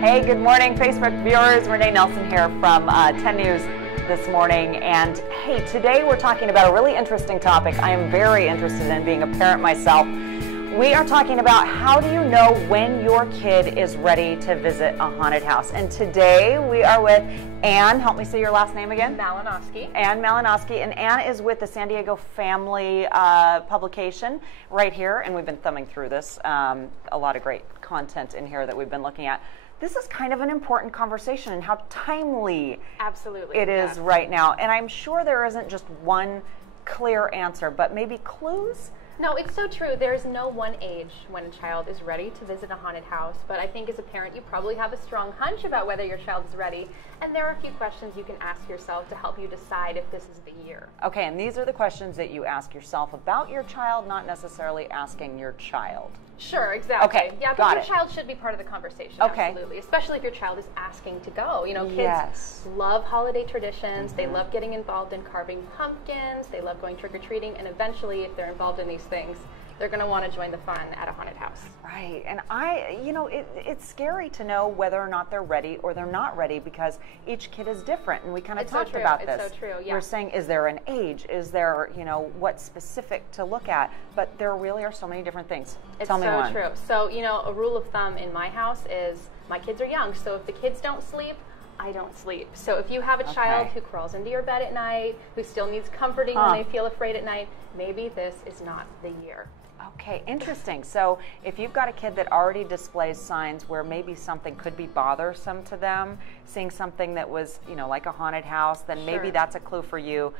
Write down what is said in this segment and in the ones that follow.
Hey, good morning, Facebook viewers. Renee Nelson here from 10 News this morning. And hey, today we're talking about a really interesting topic. I am very interested in, being a parent myself. We are talking about how do you know when your kid is ready to visit a haunted house. And today we are with Anne. Help me say your last name again. Malinoski. Anne Malinoski. And Anne is with the San Diego Family publication right here. And we've been thumbing through this. A lot of great content in here that we've been looking at. This is kind of an important conversation and how timely it is right now. And I'm sure there isn't just one clear answer, but maybe clues? No, it's so true. There's no one age when a child is ready to visit a haunted house, but I think as a parent you probably have a strong hunch about whether your child is ready, and there are a few questions you can ask yourself to help you decide if this is the year. Okay, and these are the questions that you ask yourself about your child, not necessarily asking your child. Sure, exactly. Okay, yeah, but your child should be part of the conversation, okay. Absolutely, especially if your child is asking to go. You know, kids love holiday traditions, they love getting involved in carving pumpkins, they love going trick-or-treating, and eventually if they're involved in these things, they're going to want to join the fun at a haunted house. Right, and it's scary to know whether or not they're ready or they're not ready because each kid is different, and we kind of talked about this. It's so true, yeah. We're saying, is there an age? Is there, what's specific to look at? But there really are so many different things. Tell me one. It's so true. So, a rule of thumb in my house is my kids are young, so if the kids don't sleep, I don't sleep. So if you have a child who crawls into your bed at night, who still needs comforting when they feel afraid at night, maybe this is not the year. Okay, interesting. So if you've got a kid that already displays signs where maybe something could be bothersome to them, seeing something that was, like a haunted house, then maybe that's a clue for you.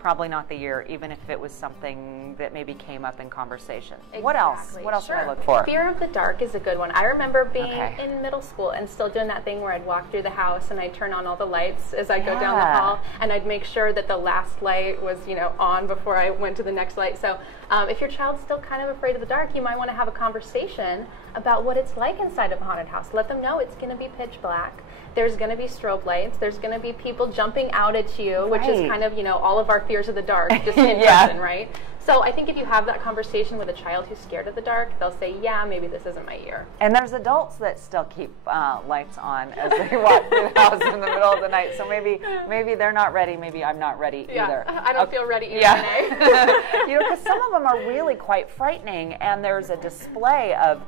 Probably not the year, even if it was something that maybe came up in conversation. Exactly. What else? What else should I look for? Fear of the dark is a good one. I remember being in middle school and still doing that thing where I'd walk through the house and I'd turn on all the lights as I go down the hall, and I'd make sure that the last light was, on before I went to the next light. So if your child's still kind of afraid of the dark, you might want to have a conversation about what it's like inside of a haunted house. Let them know it's going to be pitch black. There's going to be strobe lights. There's going to be people jumping out at you, which is kind of, all of our fears of the dark, just in person, right? So I think if you have that conversation with a child who's scared of the dark, they'll say, yeah, maybe this isn't my year. And there's adults that still keep lights on as they walk through the house in the middle of the night. So maybe they're not ready. Maybe I'm not ready either. I don't feel ready either, because some of them are really quite frightening, and there's a display of,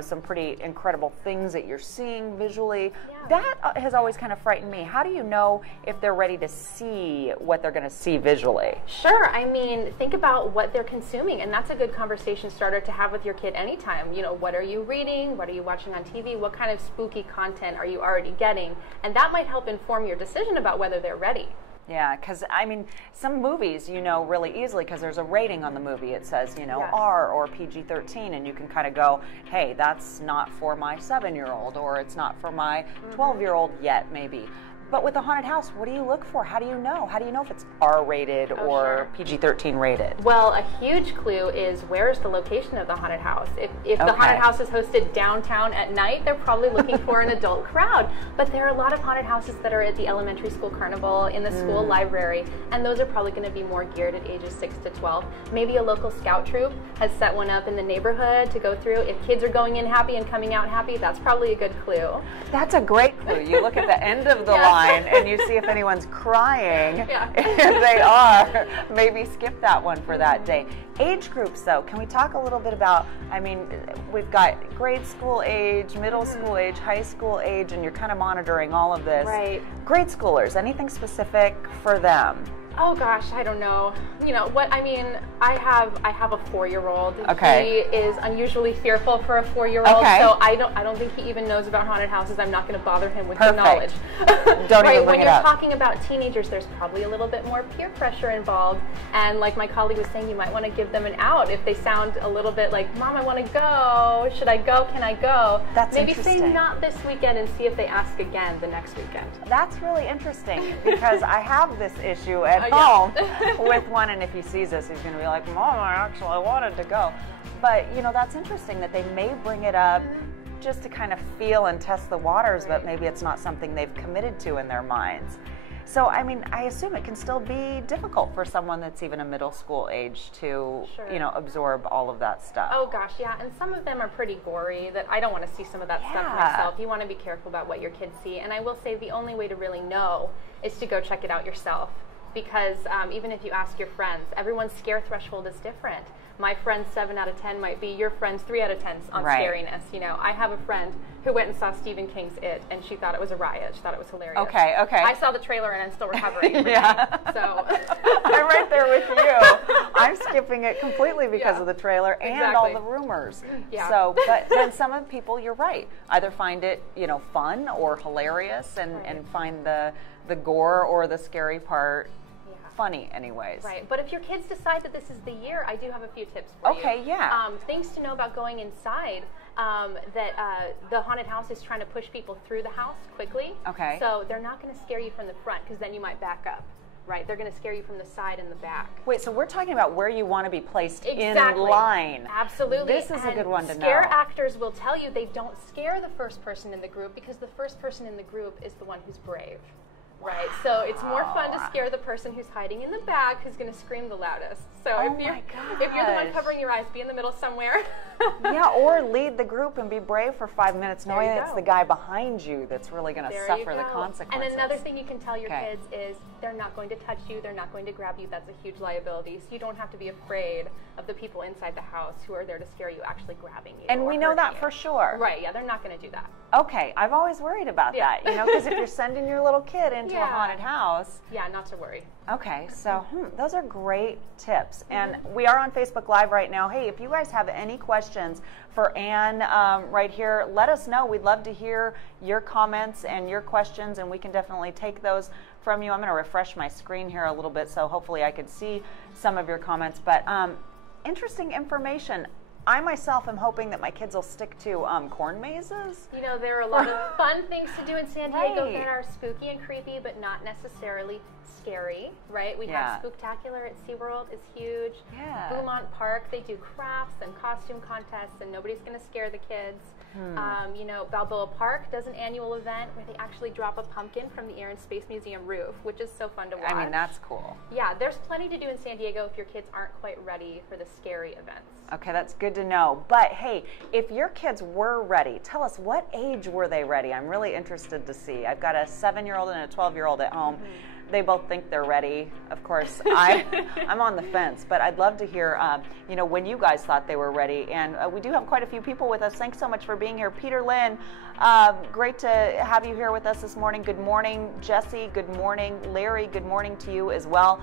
some pretty incredible things that you're seeing visually. That has always kind of frightened me. How do you know if they're ready to see what they're going to see visually? Sure. I mean, think about what they're consuming, and that's a good conversation starter to have with your kid anytime. What are you reading? What are you watching on TV? What kind of spooky content are you already getting? And that might help inform your decision about whether they're ready. Yeah, because, some movies you know really easily because there's a rating on the movie. It says, R or PG-13, and you can kind of go, hey, that's not for my 7-year-old, or it's not for my 12-year-old yet, maybe. But with a haunted house, what do you look for? How do you know? How do you know if it's R-rated or PG-13 rated? Well, a huge clue is where's the location of the haunted house. If the haunted house is hosted downtown at night, they're probably looking for an adult crowd. But there are a lot of haunted houses that are at the elementary school carnival, in the school library, and those are probably going to be more geared at ages 6 to 12. Maybe a local scout troop has set one up in the neighborhood to go through. If kids are going in happy and coming out happy, that's probably a good clue. That's a great clue. You look at the end of the line and you see if anyone's crying. If they are, maybe skip that one for that day. Age groups, though, can we talk a little bit about, we've got grade school age, middle school age, high school age, and you're kind of monitoring all of this. Right. Grade schoolers, anything specific for them? Oh gosh, I don't know. I have a 4-year-old. Okay. He is unusually fearful for a 4-year-old. Okay. So I don't think he even knows about haunted houses. I'm not going to bother him with the knowledge. Don't even bring when it you're up. talking about teenagers, there's probably a little bit more peer pressure involved. And like my colleague was saying, you might want to give them an out if they sound a little bit like, Mom, I want to go. Should I go? Can I go? That's Maybe interesting. say not this weekend and see if they ask again the next weekend. That's really interesting because I have this issue at home with one, and if he sees this, he's going to be like, Mom, I actually wanted to go. But, that's interesting that they may bring it up just to kind of feel and test the waters, but maybe it's not something they've committed to in their minds. So, I mean, I assume it can still be difficult for someone that's even a middle school age to, you know, absorb all of that stuff. Oh gosh, yeah, and some of them are pretty gory that I don't want to see some of that stuff myself. You want to be careful about what your kids see, and I will say the only way to really know is to go check it out yourself, because even if you ask your friends, everyone's scare threshold is different. My friend's 7 out of 10 might be your friend's 3 out of 10 on scariness. You know, I have a friend who went and saw Stephen King's It, and she thought it was a riot. She thought it was hilarious. Okay. I saw the trailer, and I'm still recovering. So I'm right there with you. I'm skipping it completely because of the trailer and all the rumors. So, but then some of the people, you're right, either find it, you know, fun or hilarious, and find the gore or the scary part funny anyways. Right, but if your kids decide that this is the year, I do have a few tips for you. Okay, yeah. Things to know about going inside, that the haunted house is trying to push people through the house quickly. Okay. So they're not going to scare you from the front, because then you might back up. Right, they're going to scare you from the side and the back. Wait, so we're talking about where you want to be placed in line. Absolutely. This is a good one to know. Scare actors will tell you they don't scare the first person in the group, because the first person in the group is the one who's brave. Right, so it's more fun to scare the person who's hiding in the back, who's going to scream the loudest. So if you're the one covering your eyes, be in the middle somewhere. Yeah, or lead the group and be brave for 5 minutes, knowing it's the guy behind you that's really going to suffer the consequences. And another thing you can tell your kids is they're not going to touch you, they're not going to grab you. That's a huge liability. So you don't have to be afraid of the people inside the house who are there to scare you actually grabbing you. And we know that for sure. Right, yeah, they're not going to do that. Okay, I've always worried about that, you know, because if you're sending your little kid into a haunted house. Yeah, not to worry. Okay, so those are great tips. And we are on Facebook Live right now. Hey, if you guys have any questions for Anne right here, let us know. We'd love to hear your comments and your questions, and we can definitely take those from you. I'm going to refresh my screen here a little bit, so hopefully I could see some of your comments. But interesting information. I myself am hoping that my kids will stick to corn mazes. You know, there are a lot of fun things to do in San Diego that are spooky and creepy, but not necessarily scary, right? We have Spooktacular at SeaWorld. It's huge. Beaumont Park, they do crafts and costume contests, and nobody's going to scare the kids. You know, Balboa Park does an annual event where they actually drop a pumpkin from the Air and Space Museum roof, which is so fun to watch. I mean, that's cool. Yeah, there's plenty to do in San Diego if your kids aren't quite ready for the scary events. Okay, that's good to know. But hey, if your kids were ready, tell us, what age were they ready? I'm really interested to see. I've got a 7-year-old and a 12-year-old at home. They both think they're ready. Of course, I'm on the fence, but I'd love to hear, you know, when you guys thought they were ready. And we do have quite a few people with us. Thanks so much for being here. Peter Lynn, great to have you here with us this morning. Good morning. Jesse, good morning. Larry, good morning to you as well.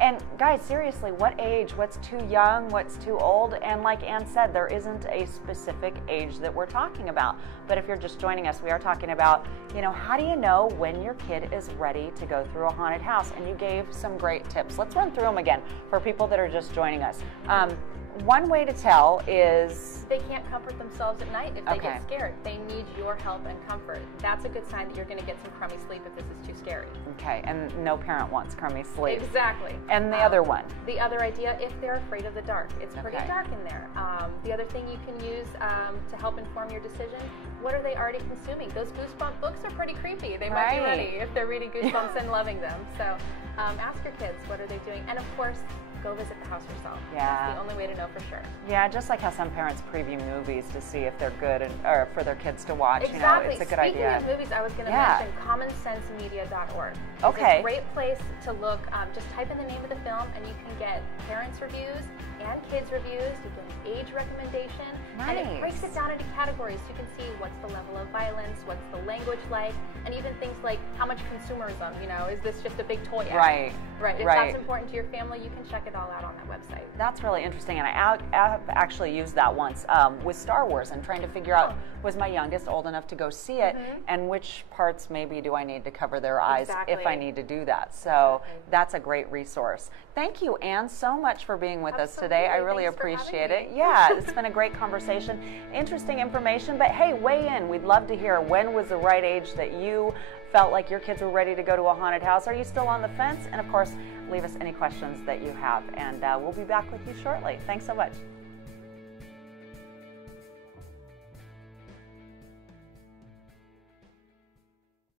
And guys, seriously, what age? What's too young? What's too old? And like Anne said, there isn't a specific age that we're talking about. But if you're just joining us, we are talking about, you know, how do you know when your kid is ready to go through a haunted house? And you gave some great tips. Let's run through them again for people that are just joining us. One way to tell is they can't comfort themselves at night if they get scared. They need your help and comfort. That's a good sign that you're going to get some crummy sleep if this is too scary. Okay, and no parent wants crummy sleep. Exactly. And the other one? The other idea, if they're afraid of the dark. It's pretty dark in there. The other thing you can use to help inform your decision, what are they already consuming? Those Goosebump books are pretty creepy. They might be ready if they're reading Goosebumps and loving them. So ask your kids, what are they doing? And of course, go visit the house yourself. That's the only way to know for sure. Yeah, just like how some parents preview movies to see if they're good or for their kids to watch. Exactly. You know, it's a good idea. Speaking of movies, I was going to mention commonsensemedia.org. Okay. It's a great place to look. Just type in the name of the film and you can get parents' reviews and kids' reviews. You get an age recommendation. And it breaks it down into categories so you can see what's the level of violence, what's the language like, and even things like how much consumerism, you know, is this just a big toy ad? Right. If that's important to your family, you can check it all out on that website. That's really interesting, and I have actually used that once with Star Wars and trying to figure out, was my youngest old enough to go see it, and which parts maybe do I need to cover their eyes if I need to do that. So that's a great resource. Thank you, Anne, so much for being with us today. I really appreciate it. Yeah, it's been a great conversation. Interesting information, but hey, weigh in. We'd love to hear, when was the right age that you felt like your kids were ready to go to a haunted house? Are you still on the fence? And of course, leave us any questions that you have, and we'll be back with you shortly. Thanks so much.